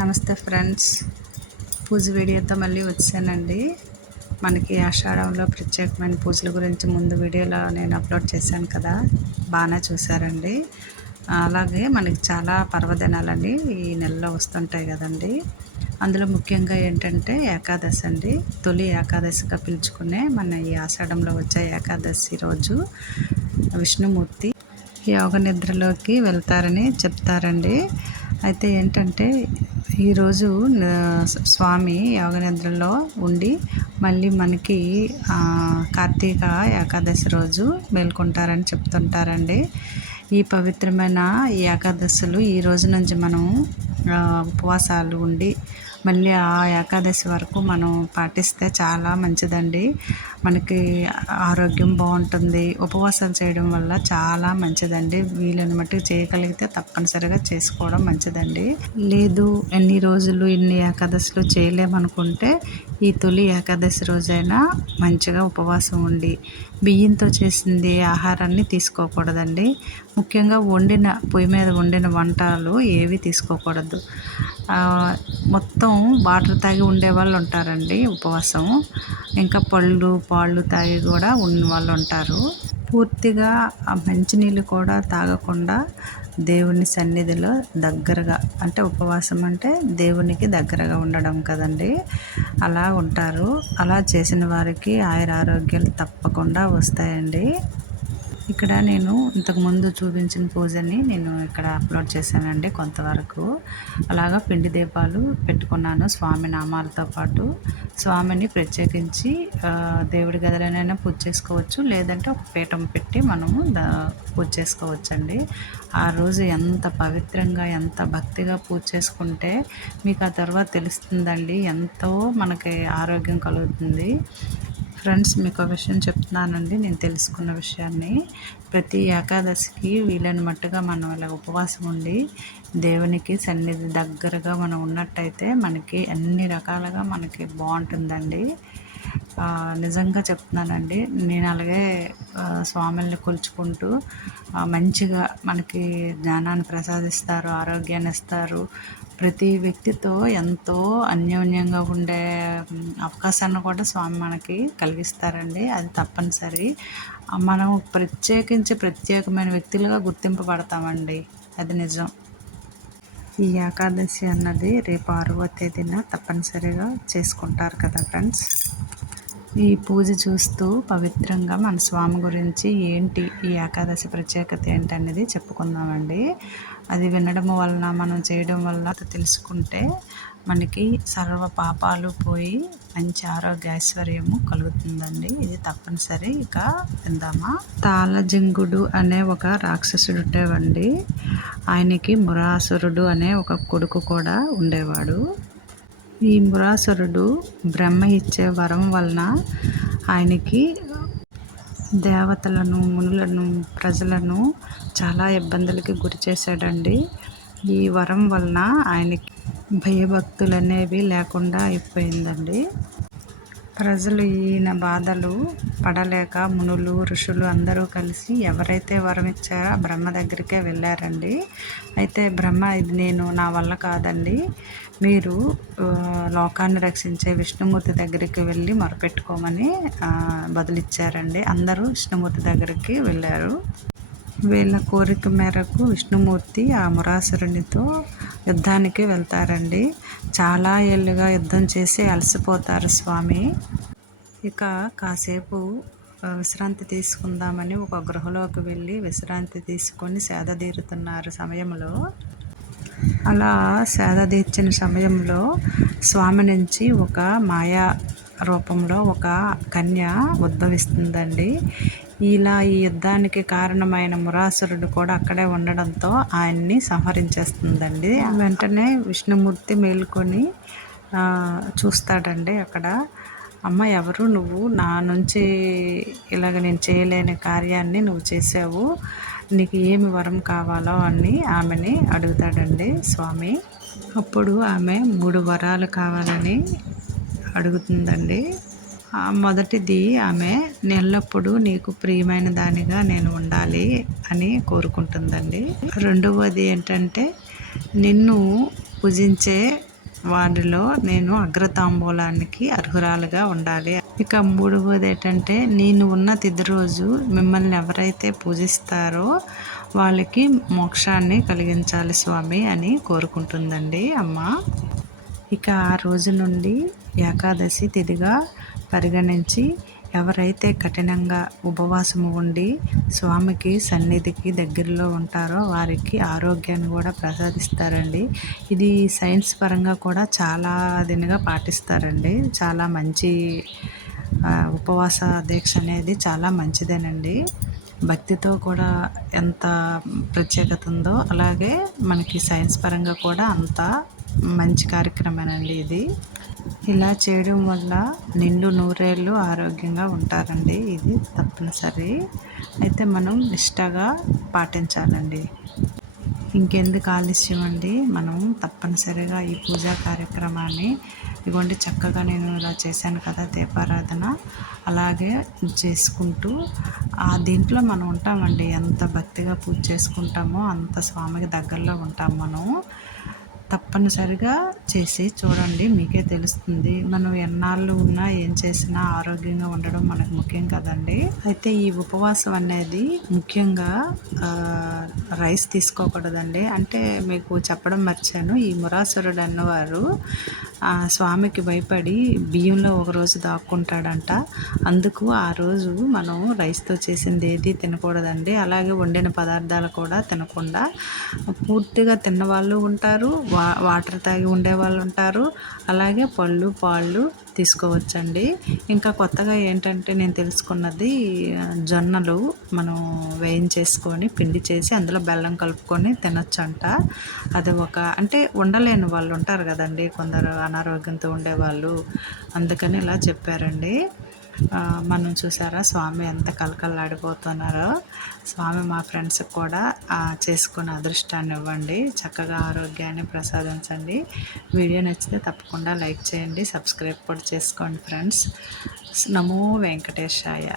నమస్తే ఫ్రెండ్స్. పూజ వీడియోతో మళ్ళీ వచ్చానండి. మనకి ఆషాఢంలో ప్రత్యేకమైన పూజల గురించి ముందు వీడియోలో నేను అప్లోడ్ చేశాను కదా. బాగానే చూసారండి అలాగే మనకి చాలా పర్వదినాలండి. ఈ నెలలో వస్తుంటాయి కదండి. అందులో ముఖ్యంగా ఏంటంటే ఏకాదశి అండి. తొలి ఏకాదశిగా పిలుచుకునే మన ఈ ఆషాఢంలో వచ్చే ఏకాదశి రోజు విష్ణుమూర్తి యోగ నిద్రలోకి వెళ్తారని చెప్తారండి. అయితే ఏంటంటే ఈరోజు స్వామి యోగనిద్రలో ఉండి మళ్ళీ మనకి కార్తీక ఏకాదశి రోజు మేల్కొంటారని చెప్తుంటారండి. ఈ పవిత్రమైన ఏకాదశులు ఈ రోజు నుంచి మనం ఉపవాసాలు ఉండి మళ్ళీ ఆ ఏకాదశి వరకు మనం పాటిస్తే చాలా మంచిదండి. మనకి ఆరోగ్యం బాగుంటుంది. ఉపవాసాలు చేయడం వల్ల చాలా మంచిదండి. వీలని మట్టుకు చేయగలిగితే తప్పనిసరిగా చేసుకోవడం మంచిదండి. లేదు ఎన్ని రోజులు ఇన్ని ఏకాదశులు చేయలేమనుకుంటే ఈ తొలి ఏకాదశి రోజైనా మంచిగా ఉపవాసం ఉండి బియ్యంతో చేసింది ఆహారాన్ని తీసుకోకూడదండి. ముఖ్యంగా వండిన పొయ్యి మీద వండిన వంటలు ఏవి తీసుకోకూడదు. మొత్తం వాటర్ తాగి ఉండే వాళ్ళు ఉంటారండి ఉపవాసం. ఇంకా పళ్ళు పాళ్ళు తాగి కూడా ఉన్న వాళ్ళు ఉంటారు. పూర్తిగా ఆ మంచినీళ్ళు కూడా తాగకుండా దేవుని సన్నిధిలో దగ్గరగా అంటే ఉపవాసం అంటే దేవునికి దగ్గరగా ఉండడం కదండి. అలా ఉంటారు. అలా చేసిన వారికి ఆయుర ఆరోగ్యాలు తప్పకుండా వస్తాయండి. ఇక్కడ నేను ఇంతకుముందు చూపించిన పూజని నేను ఇక్కడ అప్లోడ్ చేశానండి కొంతవరకు. అలాగా పిండి దీపాలు పెట్టుకున్నాను స్వామి నామాలతో పాటు. స్వామిని ప్రత్యేకించి దేవుడి గదిలోనైనా పూజ చేసుకోవచ్చు లేదంటే ఒక పీఠం పెట్టి మనము పూజ చేసుకోవచ్చు అండి ఆ రోజు ఎంత పవిత్రంగా ఎంత భక్తిగా పూజ చేసుకుంటే మీకు ఆ తర్వాత తెలుస్తుందండి. ఎంతో మనకి ఆరోగ్యం కలుగుతుంది. ఫ్రెండ్స్ మీకు ఒక విషయం చెప్తున్నానండి. నేను తెలుసుకున్న విషయాన్ని. ప్రతి ఏకాదశికి వీలైన మట్టుగా మనం ఇలా ఉపవాసం ఉండి దేవునికి సన్నిధి దగ్గరగా మనం ఉన్నట్టయితే మనకి అన్ని రకాలుగా మనకి బాగుంటుందండి. నిజంగా చెప్తున్నానండి. నేను అలాగే స్వామిని కొలుచుకుంటూ మంచిగా మనకి జ్ఞానాన్ని ప్రసాదిస్తారు ఆరోగ్యాన్ని ఇస్తారు ప్రతి వ్యక్తితో ఎంతో అన్యోన్యంగా ఉండే అవకాశాన్ని కూడా స్వామి మనకి కలిగిస్తారండి. అది తప్పనిసరి. మనం ప్రత్యేకించి ప్రత్యేకమైన వ్యక్తులుగా గుర్తింపబడతామండి. అది నిజం. ఈ ఏకాదశి అన్నది రేపు ఆరవ తేదీన తప్పనిసరిగా చేసుకుంటారు కదా ఫ్రెండ్స్? ఈ పూజ చూస్తూ పవిత్రంగా మన స్వామి గురించి ఏంటి ఈ ఏకాదశి ప్రత్యేకత ఏంటనేది చెప్పుకుందామండి. అది వినడం వలన మనం చేయడం వల్ల తెలుసుకుంటే మనకి సర్వ పాపాలు పోయి మంచి ఆరోగ్య ఐశ్వర్యము కలుగుతుందండి. ఇది తప్పనిసరి. ఇక విందామా? తాళజింగుడు అనే ఒక రాక్షసుడు ఉండేవండి. ఆయనకి మురాసురుడు అనే ఒక కొడుకు కూడా ఉండేవాడు. ఈ మురాసురుడు బ్రహ్మ ఇచ్చే వరం వలన ఆయనకి దేవతలను మునులను ప్రజలను చాలా ఇబ్బందులకి గురి చేశాడండి. ఈ వరం వలన ఆయనకి భయభక్తులు అనేవి లేకుండా అయిపోయిందండి. ప్రజలు ఈయన బాధలు పడలేక మునులు ఋషులు అందరూ కలిసి ఎవరైతే వరం ఇచ్చారో ఆ బ్రహ్మ దగ్గరికే వెళ్ళారండి. అయితే బ్రహ్మ ఇది నేను నా వల్ల కాదండి. మీరు లోకాన్ని రక్షించే విష్ణుమూర్తి దగ్గరికి వెళ్ళి మొరపెట్టుకోమని బదులిచ్చారండి. అందరూ విష్ణుమూర్తి దగ్గరికి వెళ్ళారు. వీళ్ళ కోరిక మేరకు విష్ణుమూర్తి ఆ మురాసురునితో యుద్ధానికి వెళ్తారండి. చాలా ఏళ్ళుగా యుద్ధం చేసి అలసిపోతారు స్వామి. ఇక కాసేపు విశ్రాంతి తీసుకుందామని ఒక గృహలోకి వెళ్ళి విశ్రాంతి తీసుకొని సేద తీరుతున్నారు సమయంలో. అలా సేద తీర్చిన సమయంలో స్వామి నుంచి ఒక మాయా రూపంలో ఒక కన్య ఉద్భవిస్తుందండి. ఇలా ఈ యుద్ధానికి కారణమైన మురాసురుడు కూడా అక్కడే ఉండడంతో ఆయన్ని సంహరించేస్తుందండి. వెంటనే విష్ణుమూర్తి మేల్కొని చూస్తాడండి అక్కడ. అమ్మ ఎవరు నువ్వు? నా నుంచి ఇలాగ నేను చేయలేని కార్యాన్ని నువ్వు చేసావు నీకు ఏమి వరం కావాలో అని ఆమెని అడుగుతాడండి స్వామి. అప్పుడు ఆమె మూడు వరాలు కావాలని అడుగుతుందండి. మొదటిది ఆమె ఎల్లప్పుడూ నీకు ప్రియమైన దానిగా నేను ఉండాలి అని కోరుకుంటుందండి. రెండవది ఏంటంటే నిన్ను పూజించే వారిలో నేను అగ్రతాంబూలానికి అర్హురాలుగా ఉండాలి ఇక మూడవది ఏంటంటే నేను ఉన్న తిది రోజు మిమ్మల్ని ఎవరైతే పూజిస్తారో వాళ్ళకి మోక్షాన్ని కలిగించాలి స్వామి అని కోరుకుంటుందండి అమ్మ. ఇక ఆ రోజు నుండి ఏకాదశి తిథిగా పరిగణించి ఎవరైతే కఠినంగా ఉపవాసము ఉండి స్వామికి సన్నిధికి దగ్గరలో ఉంటారో వారికి ఆరోగ్యాన్ని కూడా ప్రసాదిస్తారండి. ఇది సైన్స్ పరంగా కూడా చాలా దినగా పాటిస్తారండి. చాలా మంచి ఉపవాస దీక్ష అనేది చాలా మంచిదేనండి. భక్తితో కూడా ఎంత ప్రత్యేకత ఉందో అలాగే మనకి సైన్స్ పరంగా కూడా అంత మంచి కార్యక్రమేనండి ఇది. ఇలా చేయడం వల్ల నిండు నూరేళ్ళు ఆరోగ్యంగా ఉంటారండి. ఇది తప్పనిసరి. అయితే మనం నిష్టగా పాటించాలండి. ఇంకెందుకు ఆలస్యం అండి? మనం తప్పనిసరిగా ఈ పూజా కార్యక్రమాన్ని ఇదిగోండి చక్కగా నేను ఇలా చేశాను కదా దీపారాధన. అలాగే చేసుకుంటూ ఆ దీంట్లో మనం ఉంటామండి. ఎంత భక్తిగా పూజ చేసుకుంటామో అంత స్వామికి దగ్గరలో ఉంటాం మనం. తప్పనిసరిగా చేసి చూడండి మీకే తెలుస్తుంది. మనం ఎన్నాళ్ళు ఉన్నా ఏం చేసినా ఆరోగ్యంగా ఉండడం మనకు ముఖ్యం కదండి. అయితే ఈ ఉపవాసం అనేది ముఖ్యంగా రైస్ తీసుకోకూడదండి. అంటే మీకు చెప్పడం మర్చాను ఈ మురాసురుడు అన్నవారు స్వామికి భయపడి బియ్యంలో ఒకరోజు దాక్కుంటాడంట. అందుకు ఆ రోజు మనం రైస్తో చేసింది ఏది తినకూడదండి. అలాగే వండిన పదార్థాలు కూడా తినకుండా పూర్తిగా తిన్నవాళ్ళు ఉంటారు. వా వాటర్ తాగి ఉండే వాళ్ళు ఉంటారు. అలాగే పళ్ళు పాళ్ళు తీసుకోవచ్చండి. ఇంకా కొత్తగా ఏంటంటే నేను తెలుసుకున్నది జొన్నలు మనం వేయించేసుకొని పిండి చేసి అందులో బెల్లం కలుపుకొని తినొచ్చంట. అది ఒక అంటే ఉండలేని వాళ్ళు ఉంటారు కదండి కొందరు అనారోగ్యంతో ఉండేవాళ్ళు. అందుకని ఇలా చెప్పారండి. మనం చూసారా స్వామి ఎంత కలకల్లాడిపోతున్నారో స్వామి మా ఫ్రెండ్స్కి కూడా చేసుకున్న అదృష్టాన్ని ఇవ్వండి చక్కగా ఆరోగ్యాన్ని ప్రసాదించండి. వీడియో నచ్చితే తప్పకుండా లైక్ చేయండి. సబ్స్క్రైబ్ కూడా చేసుకోండి ఫ్రెండ్స్. నమో వెంకటేశాయ.